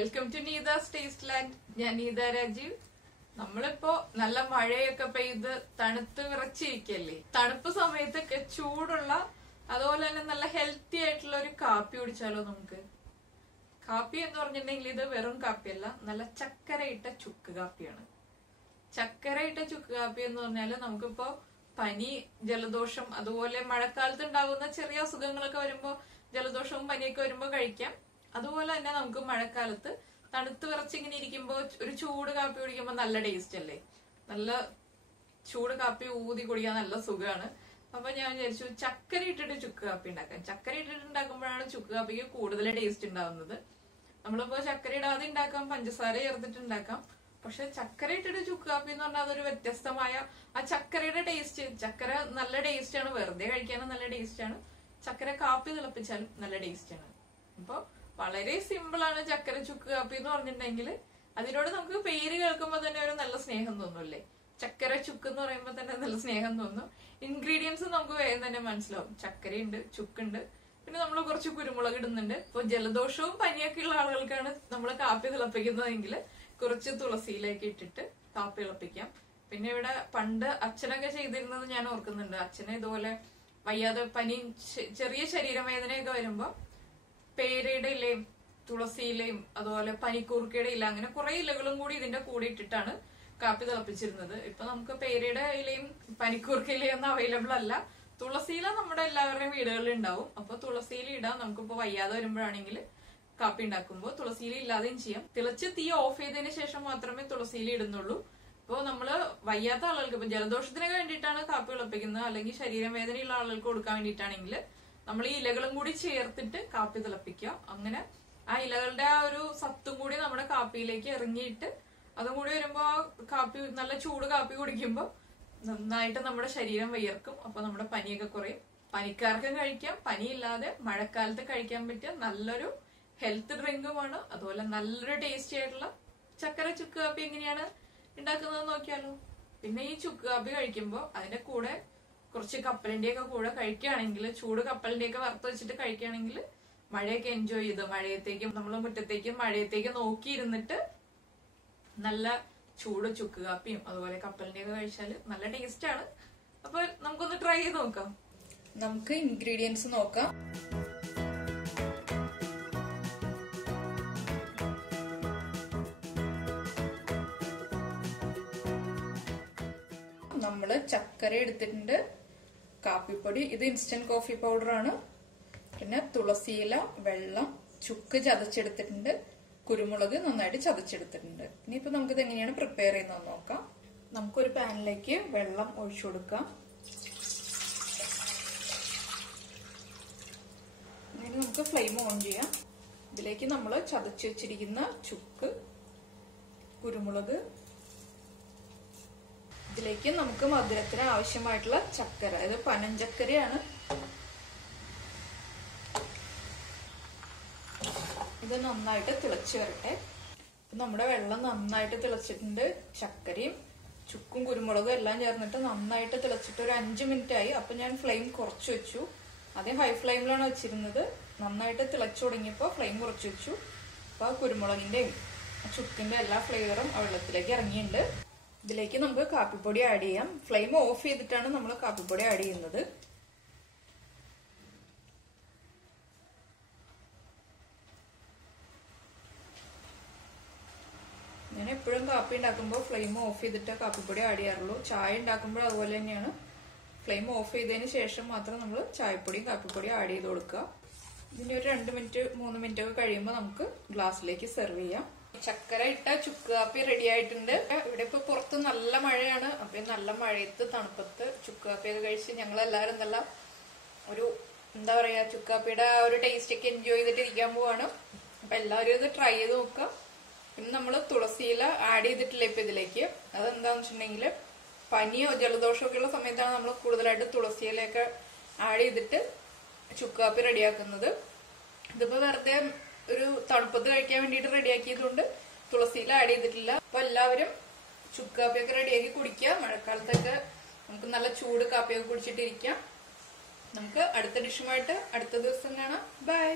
Welcome to Neetha's ടേസ്റ്റ്ലാൻഡ്. ഞാൻ നീത രാജീവ്. നമ്മളിപ്പോ നല്ല മഴയൊക്കെ പെയ്ത് തണുത്ത് വിറച്ചിരിക്കല്ലേ. തണുപ്പ് സമയത്തൊക്കെ ചൂടുള്ള അതുപോലെ തന്നെ നല്ല ഹെൽത്തി ആയിട്ടുള്ള ഒരു കാപ്പി കുടിച്ചാലോ നമുക്ക്. കാപ്പി എന്ന് പറഞ്ഞിട്ടുണ്ടെങ്കിൽ ഇത് വെറും കാപ്പിയല്ല, നല്ല ചക്കരയിട്ട ചുക്ക് കാപ്പിയാണ്. ചക്കരയിട്ട ചുക്ക് കാപ്പി എന്ന് പറഞ്ഞാല് നമുക്കിപ്പോ പനി, ജലദോഷം, അതുപോലെ മഴക്കാലത്ത് ഉണ്ടാകുന്ന ചെറിയ അസുഖങ്ങളൊക്കെ വരുമ്പോ ജലദോഷവും പനിയൊക്കെ വരുമ്പോ കഴിക്കാം. അതുപോലെ തന്നെ നമുക്ക് മഴക്കാലത്ത് തണുത്ത് വിറച്ചിങ്ങനെ ഇരിക്കുമ്പോ ഒരു ചൂട് കാപ്പി കുടിക്കുമ്പോ നല്ല ടേസ്റ്റ് അല്ലേ. നല്ല ചൂട് കാപ്പി ഊതി കുടിക്കാൻ നല്ല സുഖമാണ്. അപ്പൊ ഞാൻ വിചാരിച്ചു ചക്കര ഇട്ടിട്ട് ചുക്ക് കാപ്പി ഉണ്ടാക്കാം. ചക്കര ഇട്ടിട്ട് ഉണ്ടാക്കുമ്പോഴാണ് ചുക്ക് കാപ്പിക്ക് കൂടുതൽ ടേസ്റ്റ് ഉണ്ടാവുന്നത്. നമ്മളിപ്പോ ചക്കര ഇടാതെ ഉണ്ടാക്കാം, പഞ്ചസാര ചേർത്തിട്ട് ഉണ്ടാക്കാം. പക്ഷെ ചക്കര ഇട്ടിട്ട് ചുക്ക് കാപ്പി എന്ന് പറഞ്ഞാൽ അതൊരു വ്യത്യസ്തമായ ആ ചക്കരയുടെ ടേസ്റ്റ്. ചക്കര നല്ല ടേസ്റ്റ് ആണ്, വെറുതെ കഴിക്കാനും നല്ല ടേസ്റ്റ് ആണ്. ചക്കര കാപ്പി തിളപ്പിച്ചാലും നല്ല ടേസ്റ്റ് ആണ്. അപ്പൊ വളരെ സിമ്പിൾ ആണ് ചക്കര ചുക്ക് കാപ്പി എന്ന് പറഞ്ഞിട്ടുണ്ടെങ്കിൽ. അതിനോട് നമുക്ക് പേര് കേൾക്കുമ്പോ തന്നെ ഒരു നല്ല സ്നേഹം തോന്നുമല്ലേ. ചക്കര ചുക്ക് എന്ന് പറയുമ്പോ തന്നെ നല്ല സ്നേഹം തോന്നും. ഇൻഗ്രീഡിയൻസ് നമുക്ക് വേഗം തന്നെ മനസ്സിലാവും. ചക്കരയുണ്ട്, ചുക്കുണ്ട്, പിന്നെ നമ്മൾ കുറച്ച് കുരുമുളക് ഇടുന്നുണ്ട്. ഇപ്പൊ ജലദോഷവും പനിയൊക്കെ ഉള്ള ആളുകൾക്കാണ് നമ്മൾ കാപ്പി തിളപ്പിക്കുന്നതെങ്കിൽ കുറച്ച് തുളസിയിലേക്ക് ഇട്ടിട്ട് കാപ്പി തിളപ്പിക്കാം. പിന്നെ ഇവിടെ പണ്ട് അച്ഛനൊക്കെ ചെയ്തിരുന്നത് ഞാൻ ഓർക്കുന്നുണ്ട്. അച്ഛനെ ഇതുപോലെ വയ്യാതെ പനിയും ചെറിയ ശരീരവേദനയൊക്കെ വരുമ്പോ പേരയുടെ ഇലയും തുളസിയിലയും അതുപോലെ പനിക്കൂർക്കയുടെ ഇല, അങ്ങനെ കുറെ ഇലകളും കൂടി ഇതിന്റെ കൂടെ ഇട്ടിട്ടാണ് കാപ്പി തിളപ്പിച്ചിരുന്നത്. ഇപ്പൊ നമുക്ക് പേരയുടെ ഇലയും പനിക്കൂർക്ക ഇലയും ഒന്നും അവൈലബിൾ അല്ല. തുളസിയില നമ്മുടെ എല്ലാവരുടെയും വീടുകളിൽ ഉണ്ടാവും. അപ്പൊ തുളസിയില ഇടാം. നമുക്കിപ്പോ വയ്യാതെ വരുമ്പോഴാണെങ്കിൽ കാപ്പി ഉണ്ടാക്കുമ്പോൾ തുളസിയില ഇല്ലാതെയും ചെയ്യാം. തിളച്ച് തീ ഓഫ് ചെയ്തതിന് ശേഷം മാത്രമേ തുളസിയില ഇടുന്നുള്ളൂ. ഇപ്പൊ നമ്മള് വയ്യാത്ത ആളുകൾക്ക്, ഇപ്പൊ ജലദോഷത്തിനൊക്കെ വേണ്ടിയിട്ടാണ് കാപ്പി തിളപ്പിക്കുന്നത്, അല്ലെങ്കിൽ ശരീരം വേദനയുള്ള ആളുകൾക്ക് കൊടുക്കാൻ വേണ്ടിയിട്ടാണെങ്കിൽ നമ്മൾ ഈ ഇലകളും കൂടി ചേർത്തിട്ട് കാപ്പി തിളപ്പിക്കുക. അങ്ങനെ ആ ഇലകളുടെ ആ ഒരു സത്തും കൂടി നമ്മുടെ കാപ്പിയിലേക്ക് ഇറങ്ങിയിട്ട് അതും കൂടി വരുമ്പോ ആ കാപ്പി, നല്ല ചൂട് കാപ്പി കുടിക്കുമ്പോ നന്നായിട്ട് നമ്മുടെ ശരീരം വിയർക്കും. അപ്പൊ നമ്മുടെ പനിയൊക്കെ കുറയും. പനിക്കാർക്കും കഴിക്കാം, പനിയില്ലാതെ മഴക്കാലത്ത് കഴിക്കാൻ പറ്റിയ നല്ലൊരു ഹെൽത്ത് ഡ്രിങ്കുമാണ്. അതുപോലെ നല്ലൊരു ടേസ്റ്റി ആയിട്ടുള്ള ചക്കര ചുക്ക് കാപ്പി എങ്ങനെയാണ് ഉണ്ടാക്കുന്നത് നോക്കിയാലോ. പിന്നെ ഈ ചുക്ക് കാപ്പി കഴിക്കുമ്പോ അതിന്റെ കൂടെ കുറച്ച് കപ്പലിന്റെ ഒക്കെ കൂടെ കഴിക്കുകയാണെങ്കിൽ, ചൂട് കപ്പലിന്റെ ഒക്കെ വറുത്ത് വെച്ചിട്ട് കഴിക്കുകയാണെങ്കിൽ മഴയൊക്കെ എൻജോയ് ചെയ്ത് മഴയത്തേക്കും നമ്മൾ മുറ്റത്തേക്കും മഴയത്തേക്കും നോക്കിയിരുന്നിട്ട് നല്ല ചൂട് ചുക്ക് കാപ്പിയും അതുപോലെ കപ്പലിന്റെ ഒക്കെ കഴിച്ചാൽ നല്ല ടേസ്റ്റ് ആണ്. അപ്പൊ നമുക്കൊന്ന് ട്രൈ ചെയ്ത് നോക്കാം. നമുക്ക് ഇൻഗ്രീഡിയൻസ് നോക്കാം. നമ്മള് ചക്കര എടുത്തിട്ടുണ്ട്, കാപ്പിപ്പൊടി, ഇത് ഇൻസ്റ്റന്റ് കോഫി പൗഡർ ആണ്, പിന്നെ തുളസിയില, വെള്ളം, ചുക്ക് ചതച്ചെടുത്തിട്ടുണ്ട്, കുരുമുളക് നന്നായിട്ട് ചതച്ചെടുത്തിട്ടുണ്ട്. ഇനിയിപ്പോ നമുക്കിത് എങ്ങനെയാണ് പ്രിപ്പയർ ചെയ്യുന്നത് നോക്കാം. നമുക്കൊരു പാനിലേക്ക് വെള്ളം ഒഴിച്ചു കൊടുക്കാം. ഇനി നമുക്ക് ഫ്ലെയിം ഓൺ ചെയ്യാം. ഇതിലേക്ക് നമ്മൾ ചതച്ച് വെച്ചിരിക്കുന്ന ചുക്ക്, കുരുമുളക്, ഇതിലേക്ക് നമുക്ക് മധുരത്തിന് ആവശ്യമായിട്ടുള്ള ചക്കര, ഇത് പനഞ്ചക്കരയാണ്. ഇത് നന്നായിട്ട് തിളച്ചു വരട്ടെ. നമ്മുടെ വെള്ളം നന്നായിട്ട് തിളച്ചിട്ടുണ്ട്. ചക്കരയും ചുക്കും കുരുമുളകും എല്ലാം ചേർന്നിട്ട് നന്നായിട്ട് തിളച്ചിട്ട് ഒരു 5 മിനിറ്റ് ആയി. അപ്പൊ ഞാൻ ഫ്ലെയിം കുറച്ചു വെച്ചു. ആദ്യം ഹൈ ഫ്ലെയിമിലാണ് വെച്ചിരുന്നത്. നന്നായിട്ട് തിളച്ചു തുടങ്ങിയപ്പോ ഫ്ലെയിം കുറച്ചു വെച്ചു. അപ്പൊ ആ കുരുമുളകിന്റെയും ചുക്കിന്റെ എല്ലാ ഫ്ലേവറും ആ വെള്ളത്തിലേക്ക് ഇറങ്ങിയിട്ടുണ്ട്. ഇതിലേക്ക് നമുക്ക് കാപ്പിപ്പൊടി ആഡ് ചെയ്യാം. ഫ്ലെയിം ഓഫ് ചെയ്തിട്ടാണ് നമ്മൾ കാപ്പിപ്പൊടി ആഡ് ചെയ്യുന്നത്. ഞാൻ എപ്പോഴും കാപ്പി ഉണ്ടാക്കുമ്പോൾ ഫ്ലെയിം ഓഫ് ചെയ്തിട്ട് കാപ്പിപ്പൊടി ആഡ് ചെയ്യാറുള്ളൂ. ചായ ഉണ്ടാക്കുമ്പോൾ അതുപോലെ തന്നെയാണ്. ഫ്ലെയിം ഓഫ് ചെയ്തതിന് ശേഷം മാത്രം നമ്മൾ ചായപ്പൊടിയും കാപ്പിപ്പൊടിയും ആഡ് ചെയ്ത് കൊടുക്കുക. ഇതിന് ഒരു 2 മിനിറ്റ് 3 മിനിറ്റ് ഒക്കെ കഴിയുമ്പോൾ നമുക്ക് ഗ്ലാസ്സിലേക്ക് സെർവ് ചെയ്യാം. ചക്കര ഇട്ട ചുക്ക് കാപ്പി റെഡി ആയിട്ടുണ്ട്. ഇവിടെ ഇപ്പൊ പുറത്ത് നല്ല മഴയാണ്. അപ്പൊ നല്ല മഴയത്ത് തണുപ്പത്ത് ചുക്ക് കാപ്പിയൊക്കെ കഴിച്ച് ഞങ്ങൾ എല്ലാവരും നല്ല ഒരു എന്താ പറയാ ചുക്ക് കാപ്പിയുടെ ആ ഒരു ടേസ്റ്റ് ഒക്കെ എൻജോയ് ചെയ്തിട്ട് ഇരിക്കാൻ പോവാണ്. അപ്പൊ എല്ലാവരും ഇത് ട്രൈ ചെയ്ത് നോക്കുക. പിന്നെ നമ്മൾ തുളസിയില ആഡ് ചെയ്തിട്ടില്ല ഇപ്പൊ ഇതിലേക്ക്. അതെന്താന്ന് വെച്ചിട്ടുണ്ടെങ്കിൽ പനിയോ ജലദോഷമോ ഒക്കെ ഉള്ള സമയത്താണ് നമ്മൾ കൂടുതലായിട്ട് തുളസിയിലൊക്കെ ആഡ് ചെയ്തിട്ട് ചുക്ക് കാപ്പി റെഡിയാക്കുന്നത്. ഇതിപ്പോ വെറുതെ ഒരു തണുപ്പത്ത് കഴിക്കാൻ വേണ്ടിയിട്ട് റെഡിയാക്കിയതുകൊണ്ട് തുളസിയില ആഡ് ചെയ്തിട്ടില്ല. അപ്പൊ എല്ലാവരും ചുക്ക് കാപ്പിയൊക്കെ റെഡിയാക്കി കുടിക്കുക. മഴക്കാലത്തൊക്കെ നമുക്ക് നല്ല ചൂട് കാപ്പിയൊക്കെ കുടിച്ചിട്ടിരിക്കാം. നമുക്ക് അടുത്ത ഡിഷുമായിട്ട് അടുത്ത ദിവസം കാണാം. ബൈ.